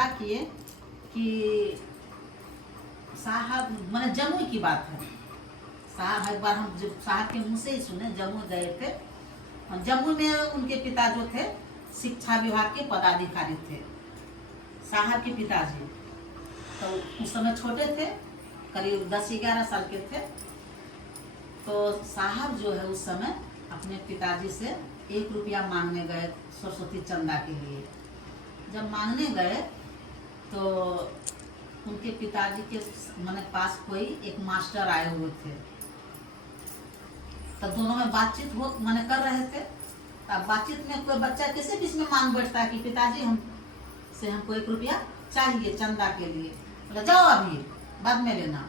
क्या किए कि साहब मैंने जम्मू की बात है। साहब एक बार हम साहब के मुंह से ही सुने, जम्मू गए थे। जम्मू में उनके पिता जो थे शिक्षा विभाग के पदाधिकारी थे, साहब के पिताजी। तो उस समय छोटे थे, करीब 10-11 साल के थे। तो साहब जो है उस समय अपने पिताजी से 1 रुपया मांगने गए सरस्वती चंदा के लिए। जब मांगने गए तो उनके पिताजी के मैंने पास कोई एक मास्टर आए हुए थे। तो दोनों में बातचीत हो मैंने कर रहे थे। तब बातचीत में कोई बच्चा किसी बीच में मांग बैठता है कि पिताजी हमको 1 रुपया चाहिए चंदा के लिए। बोला जाओ अभी, बाद में लेना।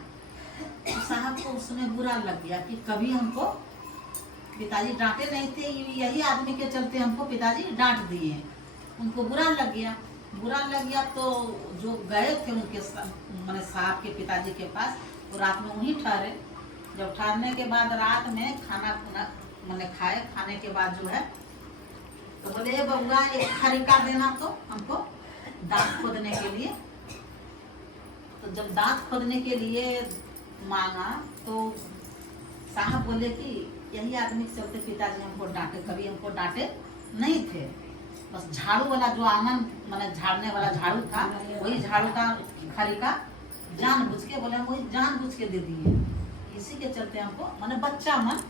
तो साहब को उसमें बुरा लग गया कि कभी हमको पिताजी डांटे नहीं थे, यही आदमी के चलते हमको पिताजी डांट दिए। उनको बुरा लग गया। तो जो गए थे उनके मैंने साहब के पिताजी के पास, वो रात में वहीं ठहरे। जब ठहरने के बाद रात में खाना मैंने खाए, खाने के बाद जो है तो बोले ये बउआ एक खरीका देना तो हमको दांत खोदने के लिए। तो जब दांत खोदने के लिए मांगा तो साहब बोले कि यही आदमी के चलते पिताजी हमको डांटे, कभी हमको डांटे नहीं थे। बस झाड़ू वाला जो आंगन मैंने झाड़ने वाला झाड़ू था, वही झाड़ू का खरीका जानबूझ के बोले वही जानबूझ के दे दिए। इसी के चलते हमको मैंने बच्चा मन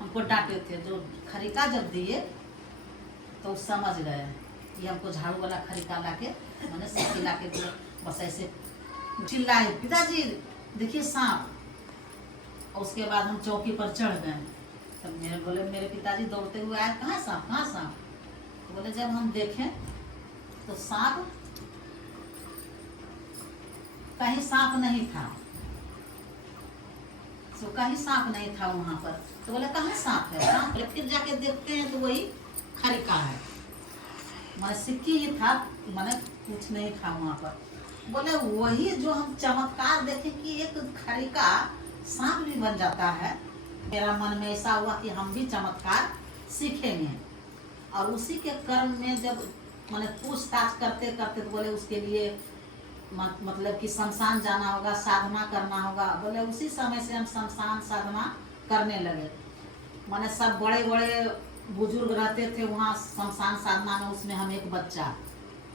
हमको डांटे थे। जो खरीका जब दिए तो समझ गए कि हमको झाड़ू वाला खरीका लाके मैंने सब ला के दिया। बस ऐसे चिल्लाए पिताजी देखिए सांप। और उसके बाद हम चौकी पर चढ़ गए। तब मेरे पिताजी दौड़ते हुए आए, कहाँ सांप। तो बोले जब हम देखें तो कहीं सांप नहीं था। कहीं सांप नहीं था वहां पर। तो बोले कहाँ सांप है? बोले फिर जाके देखते हैं तो वही खरीका है। मैंने सिक्की ही था, मैंने कुछ नहीं था वहां पर। बोले वही जो हम चमत्कार देखे कि एक खरीका सांप भी बन जाता है। मेरा मन में ऐसा हुआ कि हम भी चमत्कार सीखेंगे। और उसी के कर्म में जब मैंने पूछताछ करते करते तो बोले उसके लिए मतलब कि शमशान जाना होगा, साधना करना होगा। बोले उसी समय से हम शमशान साधना करने लगे। मैंने सब बड़े बड़े बुजुर्ग रहते थे वहाँ शमशान साधना में, उसमें हम एक बच्चा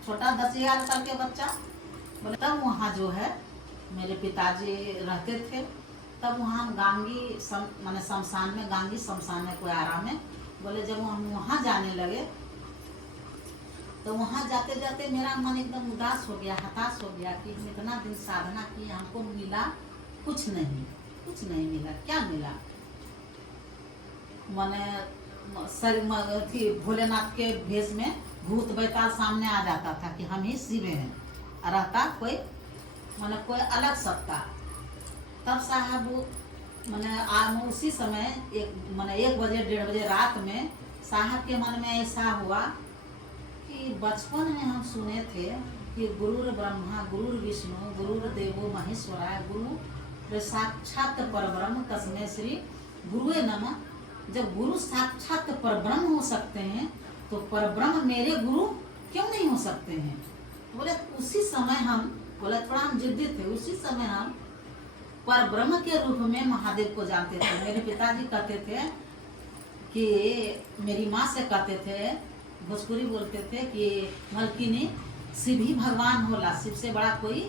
छोटा 10-11 साल के बच्चा। बोले तब वहाँ जो है मेरे पिताजी रहते थे। तब वहाँ गांगी मैंने शमशान में, गांगी शमशान में कोई आराम में। बोले जब हम वहाँ जाने लगे तो वहाँ जाते जाते मेरा मन एकदम उदास हो गया, हताश हो गया कि हम इतना दिन साधना की, हमको मिला कुछ नहीं मिला। क्या मिला? मैंने थी भोलेनाथ के भेष में भूत बैताल सामने आ जाता था कि हम ही शिव हैं, रहता कोई कोई अलग सत्ता। तब साहब मैंने उसी समय 1 बजे 1:30 बजे रात में साहब के मन में ऐसा हुआ कि बचपन में हम सुने थे कि गुरुर ब्रह्मा गुरुर विष्णु गुरुर देवो महेश्वराय, गुरु साक्षात परब्रह्म तस्मै श्री गुरुवे नमः। जब गुरु साक्षात परब्रह्म हो सकते हैं तो परब्रह्म मेरे गुरु क्यों नहीं हो सकते हैं? बोले उसी समय हम बोले थोड़ा हम जिद्दी थे। उसी समय हम परब्रह्म के रूप में महादेव को जानते थे। मेरे पिताजी कहते थे कि मेरी माँ से कहते थे, भोजपुरी बोलते थे कि मलकिनी शिव ही भगवान होला, शिव से बड़ा कोई